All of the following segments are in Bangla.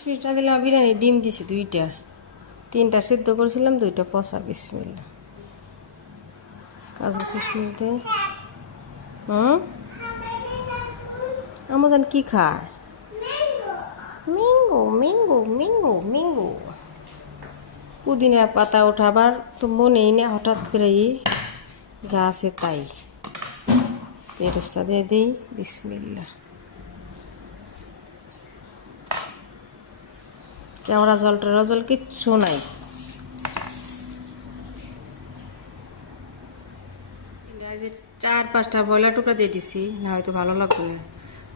কিশমিশটা দিলাম বিরিয়ানি ডিম দিছি 2টা 3টা সিদ্ধ করেছিলাম 2টা পচা বিসমিল্লাহ কাজু কিশমিশ দিয়ে আমাজন কি খায় ম্যাঙ্গো ম্যাঙ্গো ম্যাঙ্গো ম্যাঙ্গো পুদিনা পাতা ওঠাবার তো মনেই না হঠাৎ করে যা আছে তাই বেরেস্তা দিয়ে দিই বিসমিল্লাহ কেওড়া জল কিচ্ছু নাই 4-5টা ব্রয়লার টুকরা দিয়ে দিছি না হয়তো ভালো লাগবে না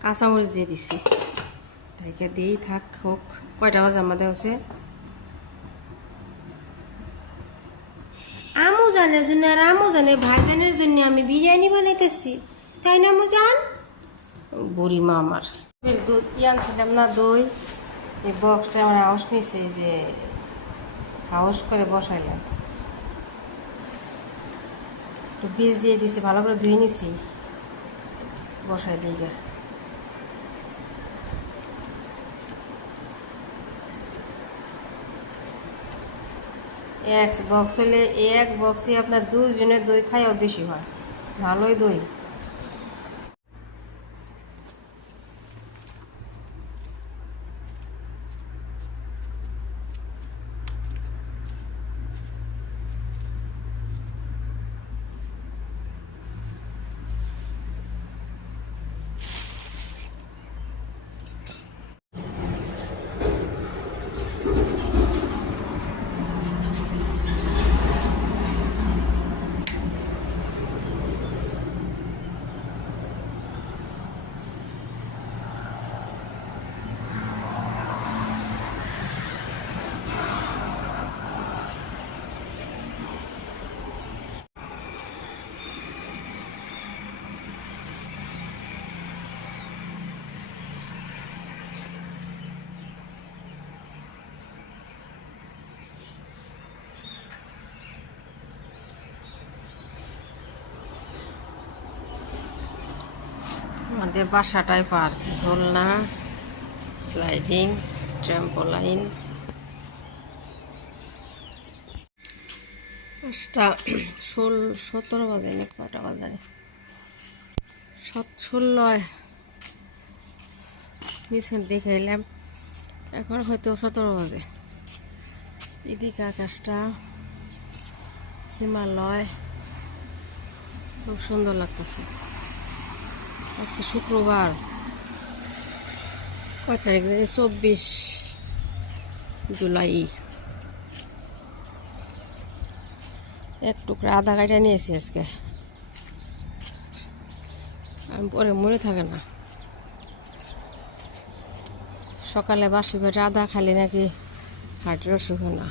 কাঁচামরিচ দিয়ে দিছি ঢাকা দিই থাক হোক কয়টা বাজে আমাদের হচ্ছে আমুজানের জন্য আর আমুজানের ভাইজানের জন্য আমি বিরিয়ানি বানাইতেছি তাই না আমুজান বুড়ি মা আমার দুধ আনছিলাম না দই এই বক্সটা আমার হাউস নিছে যে হাউস করে বসাইলাম একটু বীজ দিয়ে দিছি ভালো করে ধুয়ে নিছি বসাই দিই গা এক বক্স হলে এক বক্সে আপনার 2 জনের দই খাইও বেশি হয় ভালোই দই আমাদের বাসাটাই পার্ক ঝোলনা স্লাইডিং ট্র্যাম্পোলাইন 17 বাজে না কটা বাজে 16 নিচে দেখে এলাম এখন হয়তো 17 বাজে এদিকে আকাশটা হিমালয় খুব সুন্দর লাগতেছে আজকে শুক্রবার কয় তারিখ 24 জুলাই এক টুকরা আদা কাটা নিয়েছি আজকে আমি পরে মনে থাকে না সকালে বাসি পেটে আদা খালি নাকি হার্টের অসুখ না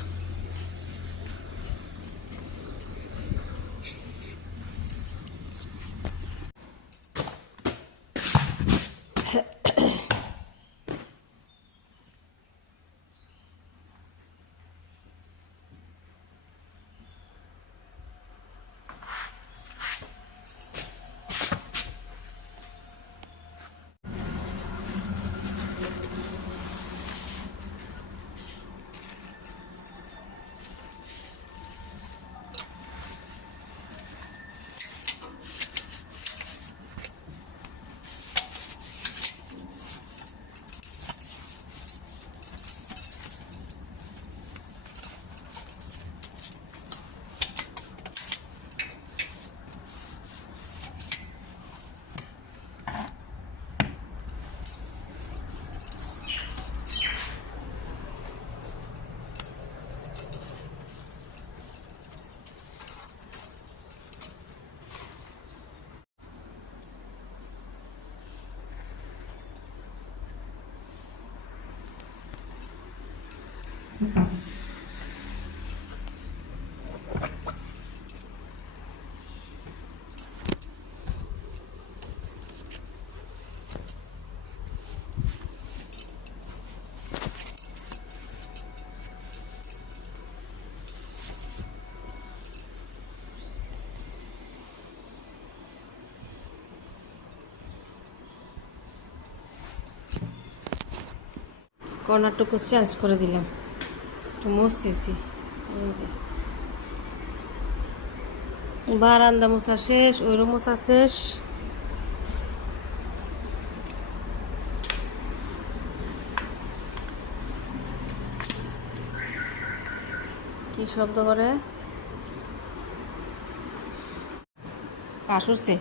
কর্নারটুকু চেঞ্জ করে দিলাম, একটু মুছতেছি। এই যে বারান্দা মোছা শেষ, ওইরও মোছা শেষ। কি শব্দ করে? কাশ উঠছে।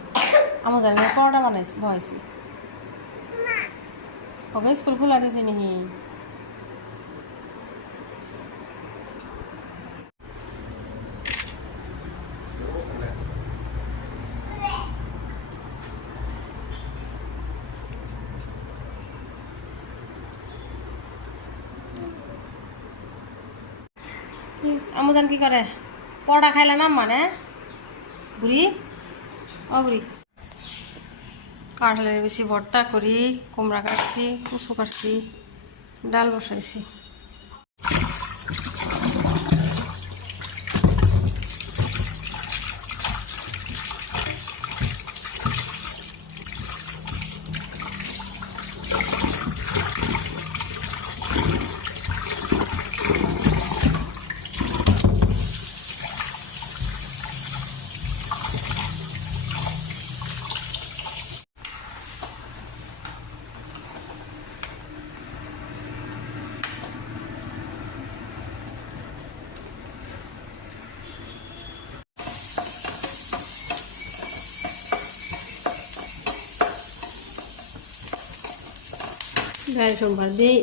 আমার জানি না পরোটা বানাইছি বহাইছি। ওকে স্কুল খোলা দিয়েছে নাকি? আমুজান কি করে? পরোটা খাইলে নাম মানে বুড়ি, ও বুড়ি। কাঁঠালের বেশি ভর্তা করি, কুমড়া কাটছি, কুসু কাটছি, ডাল বসাইছি। ডাল সোমবার দিই,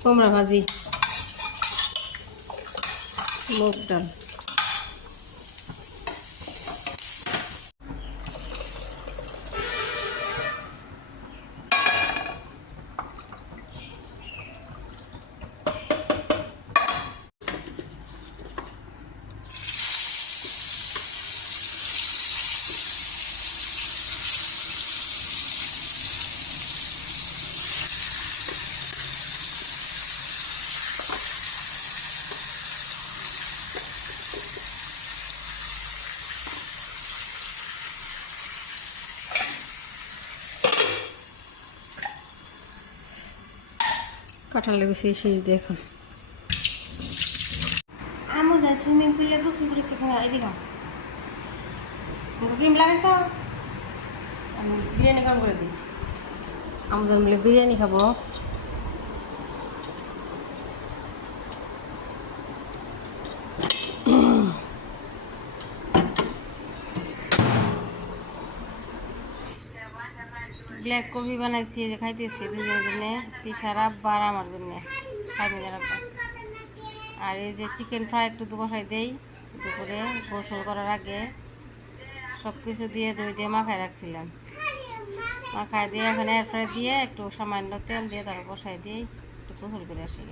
কুমড়া ভাজি, মুগ ডাল। কাঁঠালের বেশি শেষ দিয়ে এখন আমু যায় সুইমিং পুলে গোসল করেছে। এখানে এদিকে ক্রিম লাগাইছ? আমি বিরিয়ানি গরম করে দিই। আমাদের বলে বিরিয়ানি খাবো। ব্ল্যাক কফি বানাইছি, যে খাইতেছি দুজনের জন্য, তিশারা বার আমার জন্য, স্বামীদের রাখবো। আর এই যে চিকেন ফ্রাই একটু বসাই দেই দুপুরে গোসল করার আগে। সব কিছু দিয়ে দই দিয়ে মাখায় রাখছিলাম, মাখায় দিয়ে এখানে এয়ার ফ্রাই দিয়ে একটু সামান্য তেল দিয়ে তারপর বসাই দিয়ে একটু গোসল করে আসি।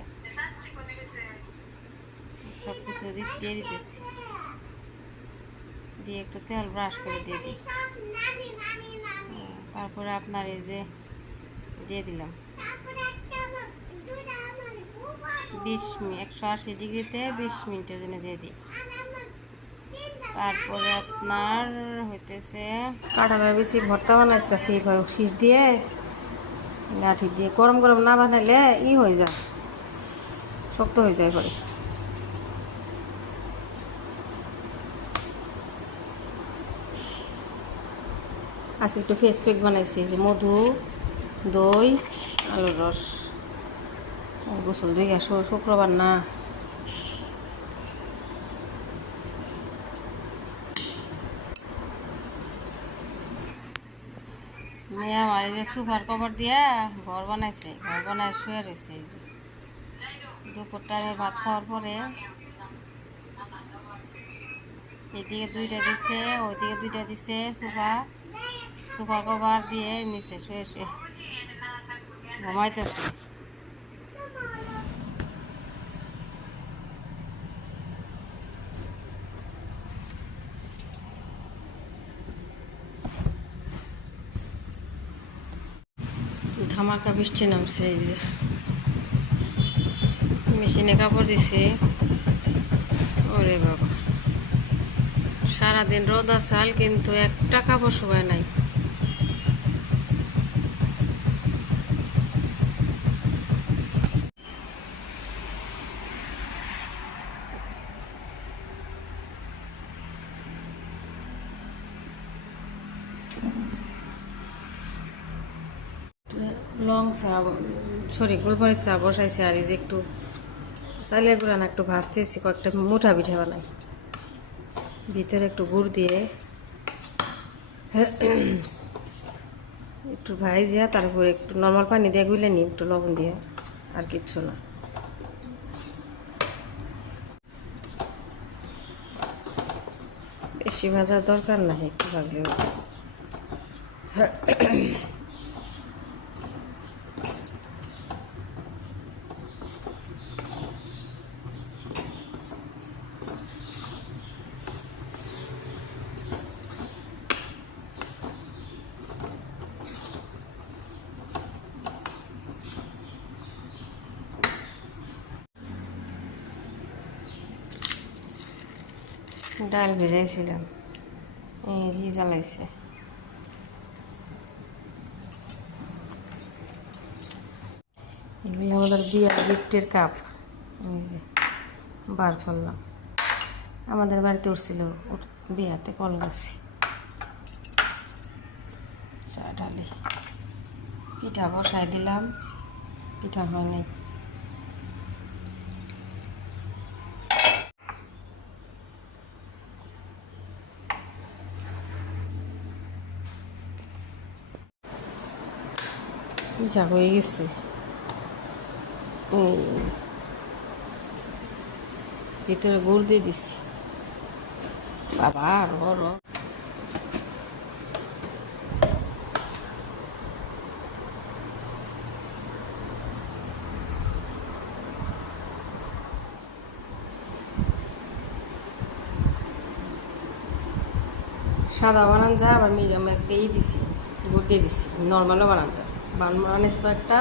সব কিছু দিয়ে দিতেছি, দিয়ে একটু তেল ব্রাশ করে দিয়ে দিই। তারপরে আপনার এই যে দিয়ে দিলাম 180 ডিগ্রিতে 20 মিনিটের জন্য দিয়ে দিই। তারপরে আপনার হইতেছে কাঁঠালের বেশি ভর্তা বানাইতেছি এইভাবে শীষ দিয়ে লাঠি দিয়ে। গরম গরম না বানাইলে হয়ে যায়, শক্ত হয়ে যায় পরে। আজকে একটু ফেস প্যাক বানাইছি, যে মধু, দই, আলুর রস। গোসল দিয়ে আসো, শুক্রবার না। মেয়ে আমার এই যে সুপার কভার দিয়া ঘর বানাইছে, ঘর বানায় শুয়ে রয়েছে। দুপুর টাইমে ভাত খাওয়ার পরে এদিকে 2টা দিছে, ওইদিকে 2টা দিছে, সুপার কভার দিয়ে নিচে শুয়ে শুয়ে ঘুমাইতেছে। ধামাকা বৃষ্টি নামছে, এই যে মেশিনে কাপড় দিছে। ওরে বাবা, সারাদিন রোদ আসাল কিন্তু একটা কাপড় শুকায় নাই। লং চা সরি গোলমরিচ চা বসাইছি, আর এই যে একটু চালের গুঁড়া না একটু ভাজতেছি, কয়েকটা মুঠা পিঠা বানাই, ভিতরে একটু গুড় দিয়ে একটু ভাইজিয়া তারপরে একটু নর্মাল পানি দিয়ে গুলে নিই, একটু লবণ দিয়ে, আর কিচ্ছু না। বেশি ভাজার দরকার নাই, একটু ভাজলে ডাল ভেজাইছিলাম, এই যে জ্বালাইছে। এগুলো আমাদের বিয়ার গিফটের কাপ, এই যে বার করলাম, আমাদের বাড়িতে উঠছিল বিয়াতে কল গাছি। চা ডালি পিঠা বসাই দিলাম, পিঠা হয় নাই। পিঠা হয়ে গেছে, ভিতরে গুড় দিয়ে দিছি। বাবা আর বড় সাদা বানান যা, আবার মিডিয়াম আজকে দিছি, গুড় দিয়ে দিছি, নর্মালও বানান যা বানাইছি একটা